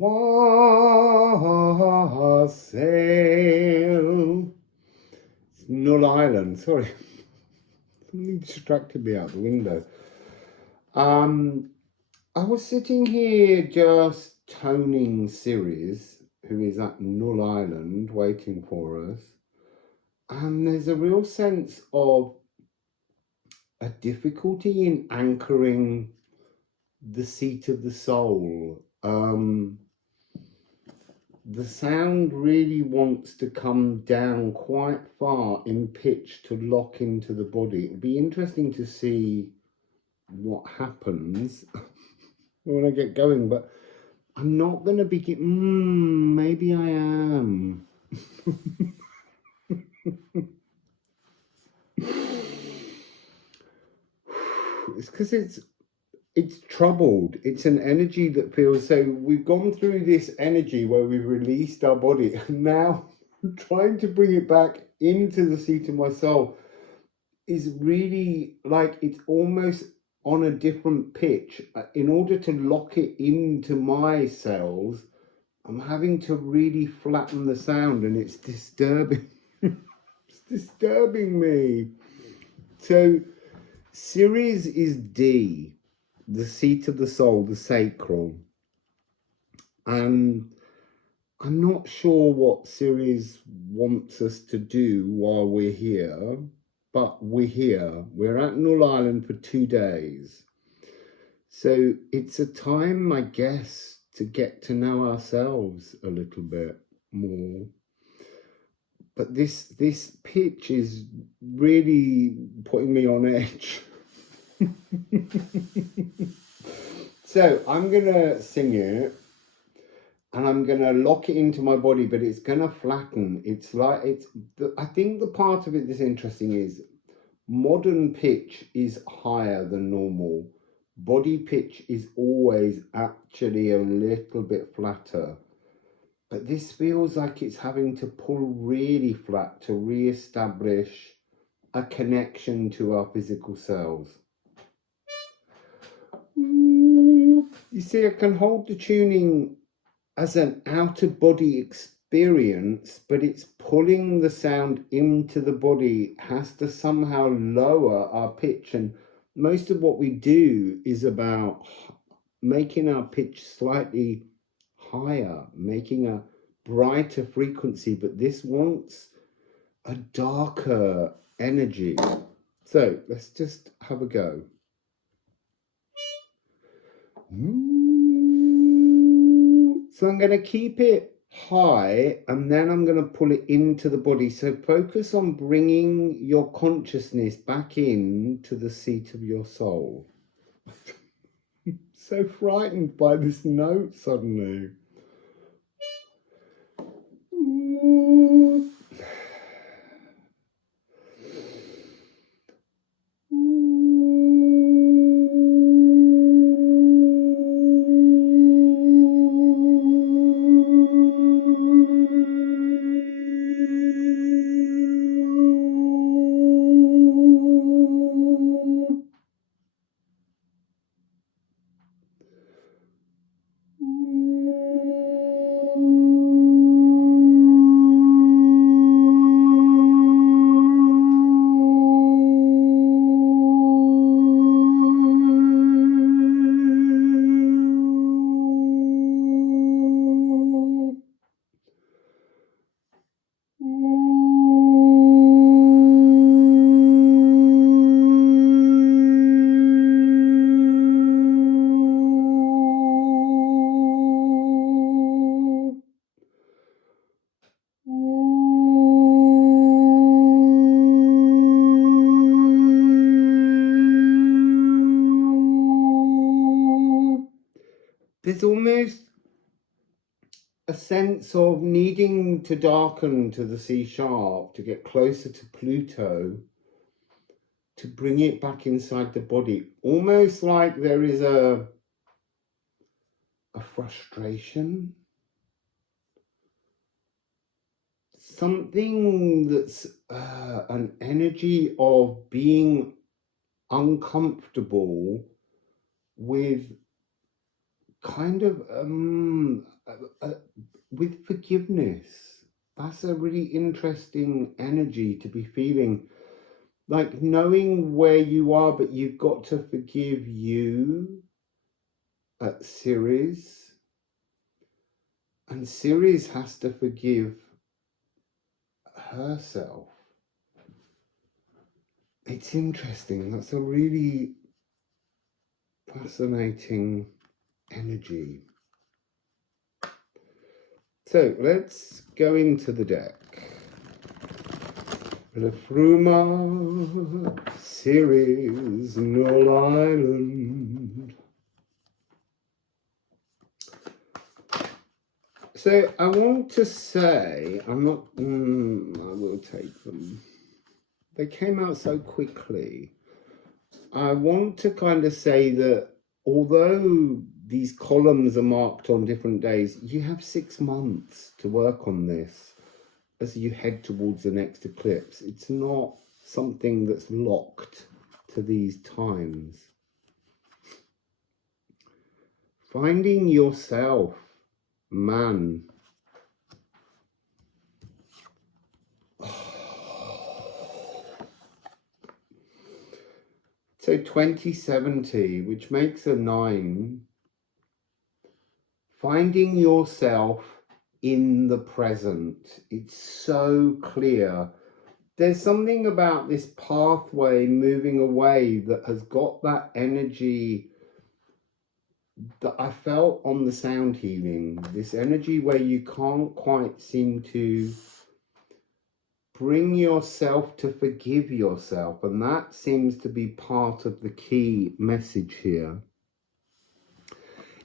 Wassail. It's Null Island, sorry. Something distracted me out the window. I was sitting here just toning Ceres, who is at Null Island waiting for us. And there's a real sense of a difficulty in anchoring the seat of the soul. The sound really wants to come down quite far in pitch to lock into the body. It'll be interesting to see what happens when I get going, but I'm not going to be, maybe I am. It's because it's troubled. It's an energy that feels, so we've gone through this energy where we've released our body, and now trying to bring it back into the seat of my soul is really like, it's almost on a different pitch. In order to lock it into my cells, I'm having to really flatten the sound, and it's disturbing. It's disturbing me. So Ceres is D, the seat of the soul, the sacral. And I'm not sure what Ceres wants us to do while we're here, but we're here. We're at Null Island for 2 days. So it's a time, I guess, to get to know ourselves a little bit more. But this pitch is really putting me on edge. So I'm going to sing it, and I'm going to lock it into my body, but it's going to flatten. It's like, I think the part of it that's interesting is modern pitch is higher than normal. Body pitch is always actually a little bit flatter. But this feels like it's having to pull really flat to re-establish a connection to our physical selves. You see, I can hold the tuning as an out-of-body experience, but it's pulling the sound into the body, has to somehow lower our pitch. And most of what we do is about making our pitch slightly higher, making a brighter frequency, but this wants a darker energy. So let's just have a go. So I'm going to keep it high, and then I'm going to pull it into the body. So focus on bringing your consciousness back in to the seat of your soul. So frightened by this note suddenly. There's almost a sense of needing to darken to the C sharp to get closer to Pluto, to bring it back inside the body. Almost like there is a frustration. Something that's an energy of being uncomfortable with kind of with forgiveness. That's a really interesting energy to be feeling, like knowing where you are, but you've got to forgive you at Ceres, and Ceres has to forgive herself. It's interesting. That's a really fascinating energy. So let's go into the deck. Liffruma, Ceres, Null Island. So I want to say, I'm not, I will take them. They came out so quickly. I want to kind of say that although these columns are marked on different days, you have 6 months to work on this as you head towards the next eclipse. It's not something that's locked to these times. Finding yourself, man. So 2070, which makes a 9. Finding yourself in the present. It's so clear. There's something about this pathway moving away that has got that energy that I felt on the sound healing. This energy where you can't quite seem to bring yourself to forgive yourself. And that seems to be part of the key message here.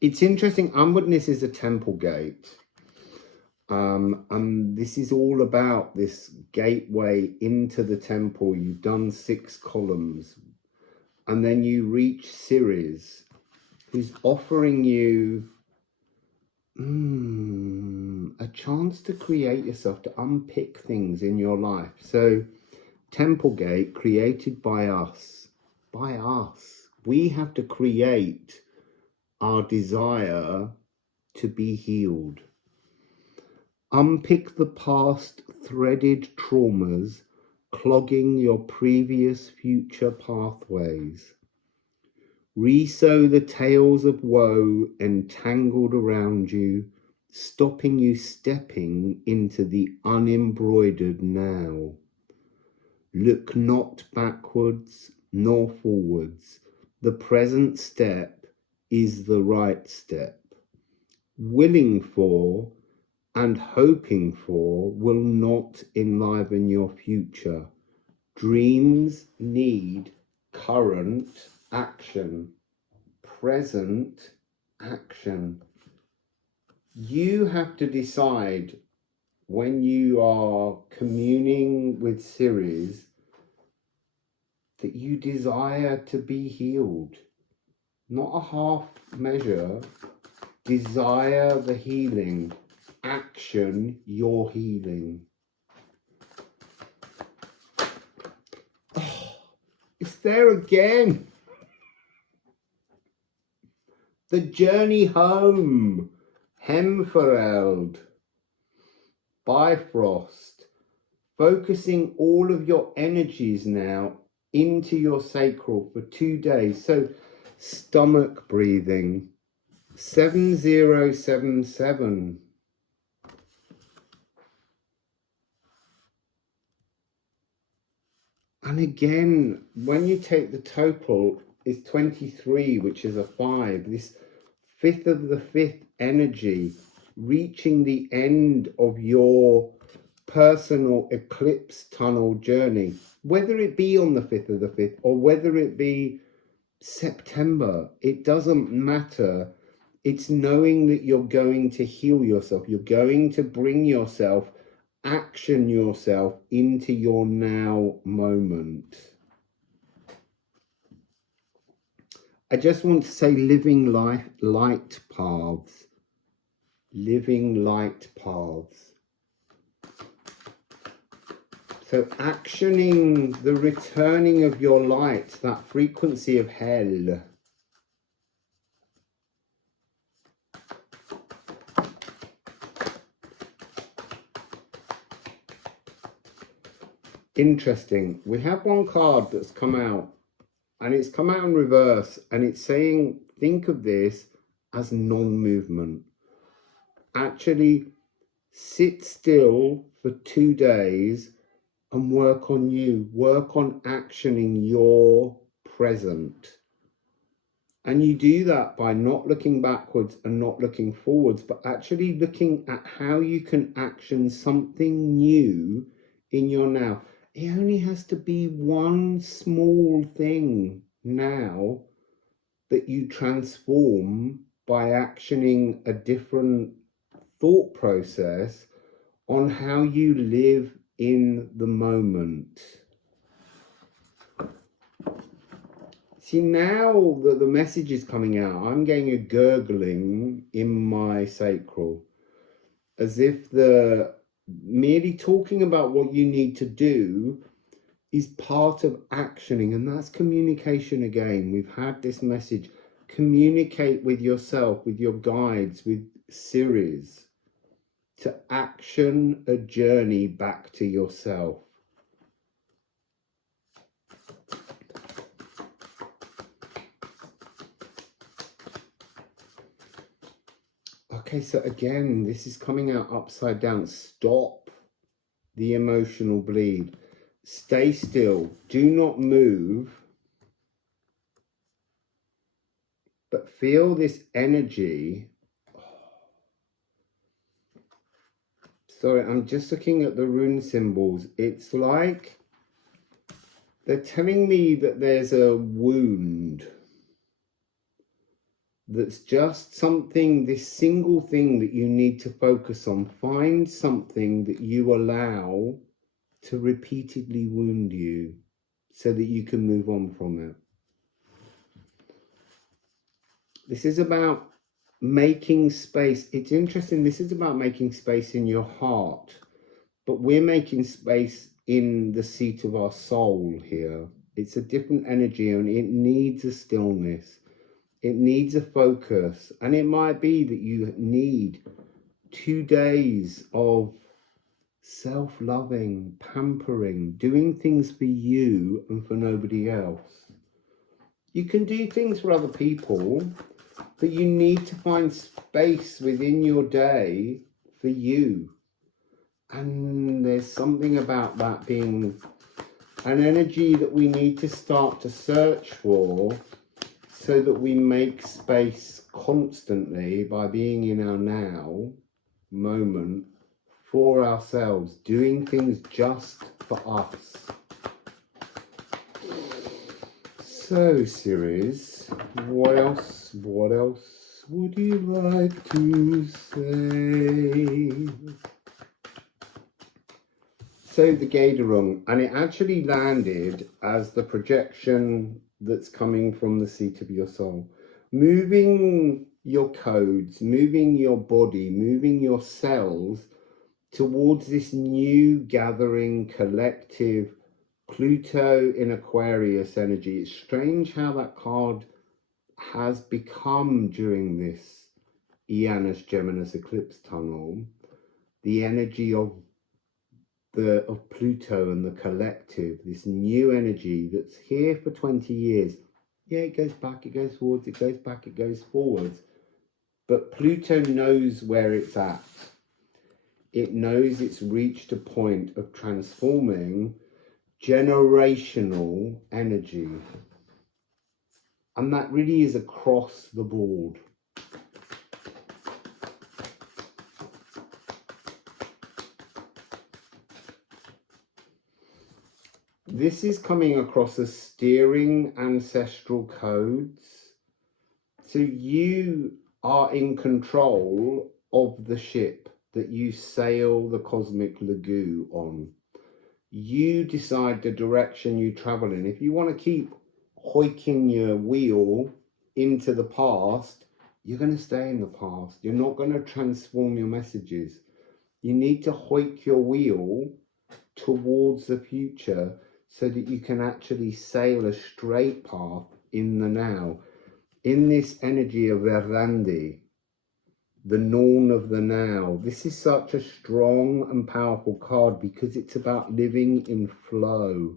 It's interesting. Unwitness is a temple gate. And this is all about this gateway into the temple. You've done 6 columns. And then you reach Ceres, who's offering you a chance to create yourself, to unpick things in your life. So, Temple Gate, created by us. By us. We have to create our desire to be healed. Unpick the past threaded traumas clogging your previous future pathways. Resow the tales of woe entangled around you, stopping you stepping into the unembroidered now. Look not backwards nor forwards. The present step is the right step. Willing for and hoping for will not enliven your future. Dreams need current action, present action. You have to decide when you are communing with Ceres that you desire to be healed. Not a half measure. Desire the healing. Action your healing. Oh, it's there again. The journey home. Hemfereld. Bifrost. Focusing all of your energies now into your sacral for 2 days. So stomach breathing. 7077. And again, when you take the total, is 23, which is a 5. This 5th of the 5th energy, reaching the end of your personal eclipse tunnel journey, whether it be on the 5th of the 5th or whether it be September, it doesn't matter. It's knowing that you're going to heal yourself. You're going to bring yourself, action yourself into your now moment. I just want to say living life, light paths. Living light paths. So actioning the returning of your light, that frequency of hell. interesting. We have one card that's come out, and it's come out in reverse, and it's saying, think of this as non-movement. Actually sit still for 2 days and work on you, work on actioning your present. And you do that by not looking backwards and not looking forwards, but actually looking at how you can action something new in your now. It only has to be one small thing now that you transform by actioning a different thought process on how you live in the moment. See, now that the message is coming out, I'm getting a gurgling in my sacral, as if the merely talking about what you need to do is part of actioning, and that's communication again. We've had this message: communicate with yourself, with your guides, with Ceres, to action a journey back to yourself. Okay, so again, this is coming out upside down. Stop the emotional bleed. Stay still. Do not move. But feel this energy. Sorry, I'm just looking at the rune symbols. It's like they're telling me that there's a wound. That's just something, this single thing that you need to focus on. Find something that you allow to repeatedly wound you so that you can move on from it. This is about making space. It's interesting, this is about making space in your heart, but we're making space in the seat of our soul here. It's a different energy, and it needs a stillness. It needs a focus, and it might be that you need 2 days of self-loving, pampering, doing things for you and for nobody else. You can do things for other people, but you need to find space within your day for you. And there's something about that being an energy that we need to start to search for, so that we make space constantly by being in our now moment for ourselves, doing things just for us. So, Ceres, what else would you like to say? So the Gaderung, and it actually landed as the projection that's coming from the seat of your soul. Moving your codes, moving your body, moving your cells towards this new gathering collective Pluto in Aquarius energy. It's strange how that card has become during this Janus-Geminus eclipse tunnel, the energy of Pluto and the collective, this new energy that's here for 20 years. Yeah, it goes back, it goes forwards, it goes back, it goes forwards. But Pluto knows where it's at. It knows it's reached a point of transforming generational energy. And that really is across the board. This is coming across as steering ancestral codes. So you are in control of the ship that you sail the cosmic lagoon on. You decide the direction you travel in. If you want to keep hoiking your wheel into the past, you're going to stay in the past. You're not going to transform your messages. You need to hoik your wheel towards the future, so that you can actually sail a straight path in the now. In this energy of Verdandi, the Norn of the Now. This is such a strong and powerful card because it's about living in flow,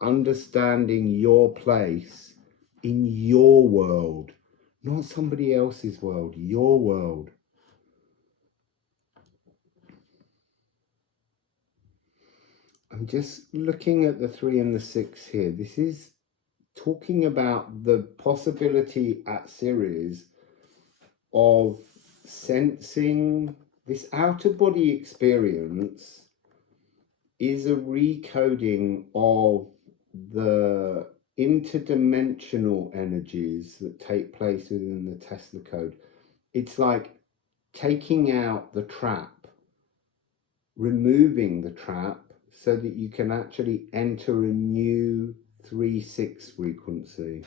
understanding your place in your world, not somebody else's world, your world. I'm just looking at the 3 and the 6 here. This is talking about the possibility at Ceres of sensing this out-of-body experience is a recoding of the interdimensional energies that take place within the Tesla code. It's like taking out the trap, removing the trap, so that you can actually enter a new 3-6 frequency.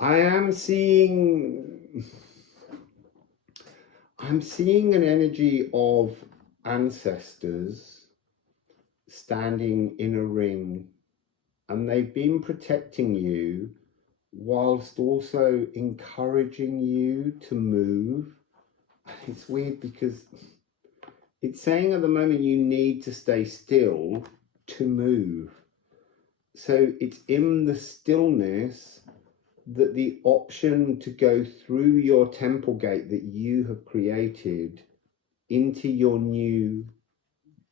I'm seeing an energy of ancestors standing in a ring, and they've been protecting you whilst also encouraging you to move. It's weird because it's saying at the moment you need to stay still to move. So it's in the stillness that the option to go through your temple gate that you have created into your new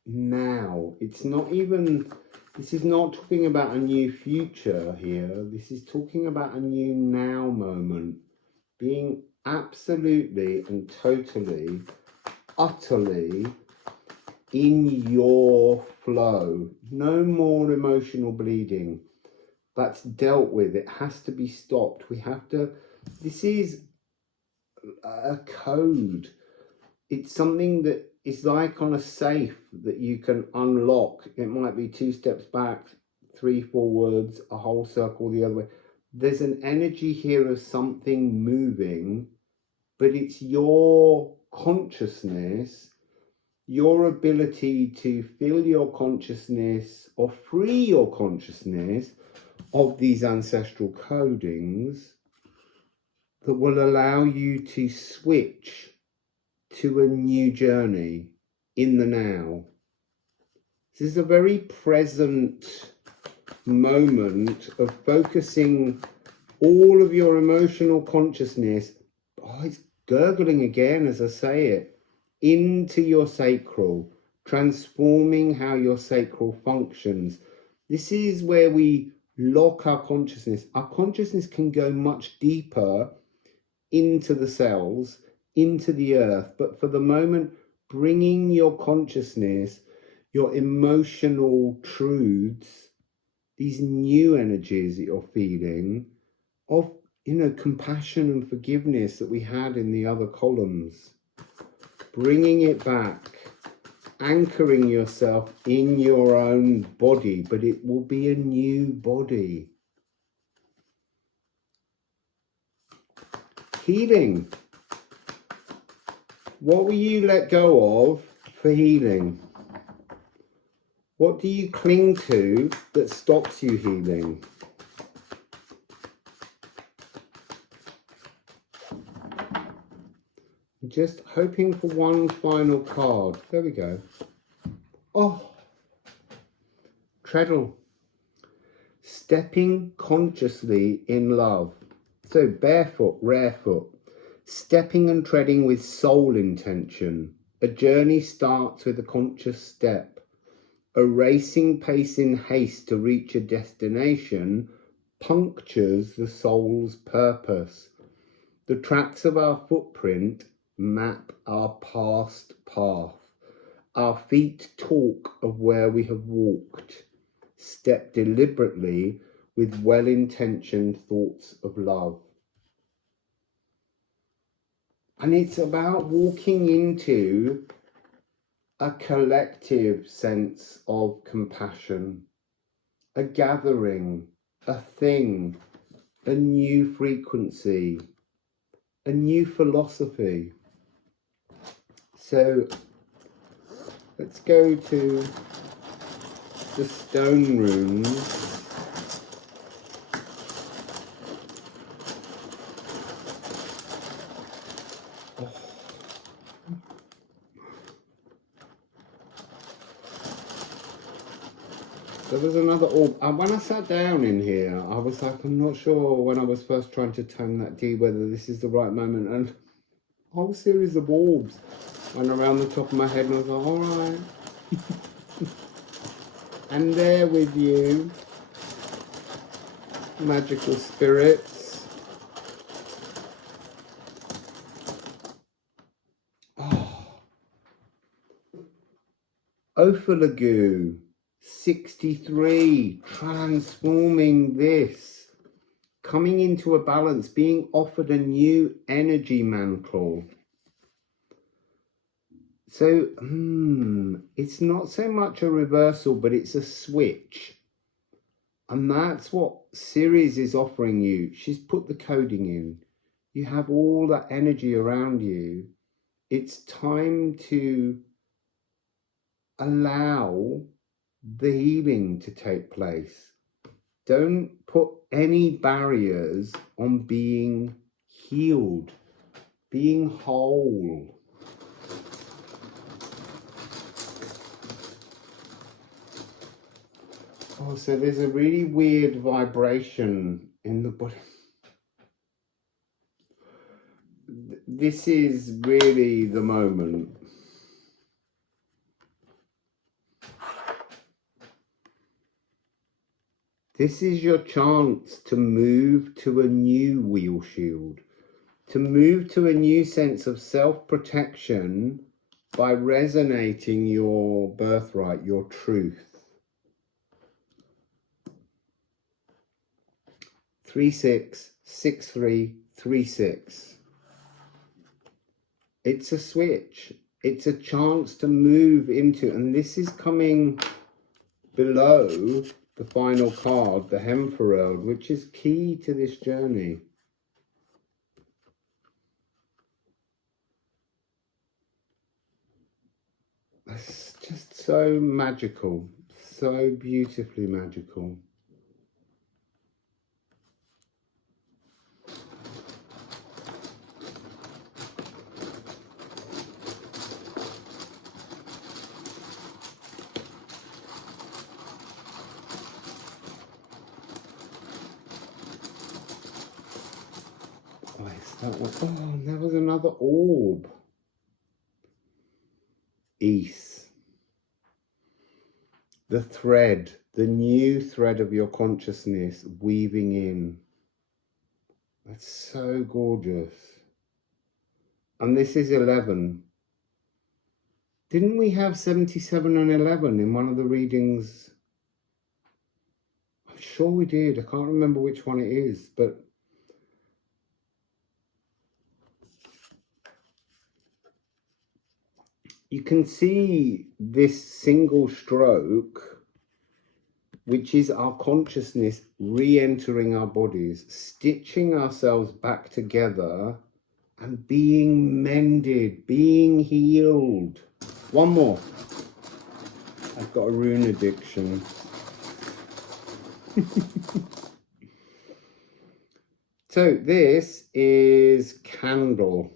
now. It's not even, this is not talking about a new future here. This is talking about a new now moment. Being absolutely and totally, utterly in your flow. No more emotional bleeding. That's dealt with. It has to be stopped. We have to, this is a code. It's something that is like on a safe that you can unlock. It might be 2 steps back, 3 forwards, a whole circle the other way. There's an energy here of something moving, but it's your consciousness, your ability to fill your consciousness or free your consciousness of these ancestral codings that will allow you to switch to a new journey in the now. This is a very present moment of focusing all of your emotional consciousness, oh, it's gurgling again as I say it, into your sacral, transforming how your sacral functions. This is where we lock our consciousness. Our consciousness can go much deeper into the cells, into the earth, but for the moment, bringing your consciousness, your emotional truths, these new energies that you're feeling of, you know, compassion and forgiveness that we had in the other columns, bringing it back, anchoring yourself in your own body, but it will be a new body. Healing. What will you let go of for healing? What do you cling to that stops you healing? Just hoping for one final card. There we go. Oh, treadle. Stepping consciously in love. So barefoot, rarefoot. Stepping and treading with soul intention. A journey starts with a conscious step. A racing pace in haste to reach a destination punctures the soul's purpose. The tracks of our footprint map our past path. Our feet talk of where we have walked. Step deliberately with well-intentioned thoughts of love. And it's about walking into a collective sense of compassion, a gathering, a thing, a new frequency, a new philosophy. So Let's go to the stone runes. There was another orb. And when I sat down in here, I was like, I'm not sure when I was first trying to tone that D whether this is the right moment. And a whole series of orbs went around the top of my head, and I was like, all right. And there with you, magical spirits. Oh. Ophalagoo. 63, transforming this, coming into a balance, being offered a new energy mantle. So, it's not so much a reversal, but it's a switch. And that's what Ceres is offering you. She's put the coding in. You have all that energy around you. It's time to allow the healing to take place. Don't put any barriers on being healed, being whole. Oh, so there's a really weird vibration in the body. This is really the moment. This is your chance to move to a new wheel shield, to move to a new sense of self-protection by resonating your birthright, your truth. 366336. It's a switch. It's a chance to move into, and this is coming below the final card, the Hemferode, which is key to this journey. It's just so magical, so beautifully magical. Oh, there was another orb. Ease. The thread, the new thread of your consciousness weaving in. That's so gorgeous. And this is 11. Didn't we have 77 and 11 in one of the readings? I'm sure we did. I can't remember which one it is, but you can see this single stroke, which is our consciousness re-entering our bodies, stitching ourselves back together and being mended, being healed. One more. I've got a rune addiction. So this is candle.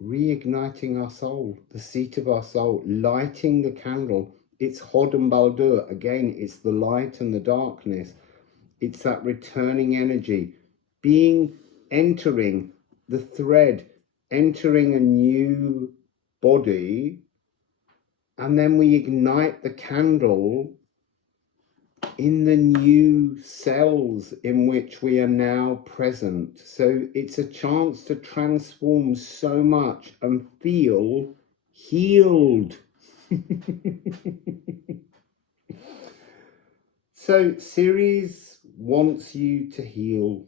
Reigniting our soul, the seat of our soul, lighting the candle. It's Hod and Baldur. Again, it's the light and the darkness. It's that returning energy, entering the thread, entering a new body, and then we ignite the candle in the new cells in which we are now present. So it's a chance to transform so much and feel healed. So Ceres wants you to heal.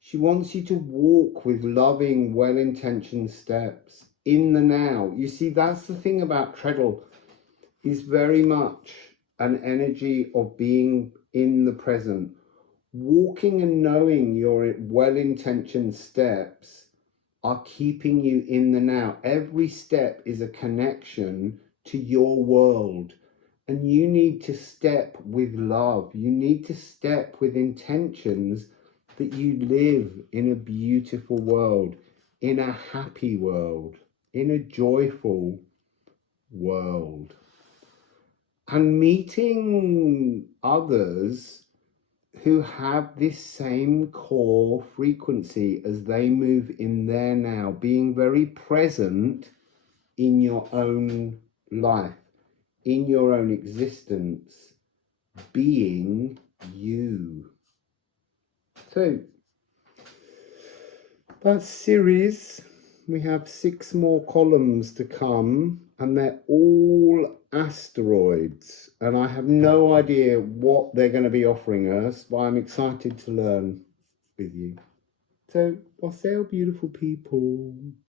She wants you to walk with loving, well-intentioned steps in the now. You see, that's the thing about Treadle, is very much an energy of being in the present, walking and knowing your well-intentioned steps are keeping you in the now. Every step is a connection to your world. And you need to step with love. You need to step with intentions that you live in a beautiful world, in a happy world, in a joyful world. And meeting others who have this same core frequency as they move in there now, being very present in your own life, in your own existence, being you. So that's Ceres. We have 6 more columns to come, and they're all asteroids, and I have no idea what they're going to be offering us, but I'm excited to learn with you. So, Wassail, beautiful people.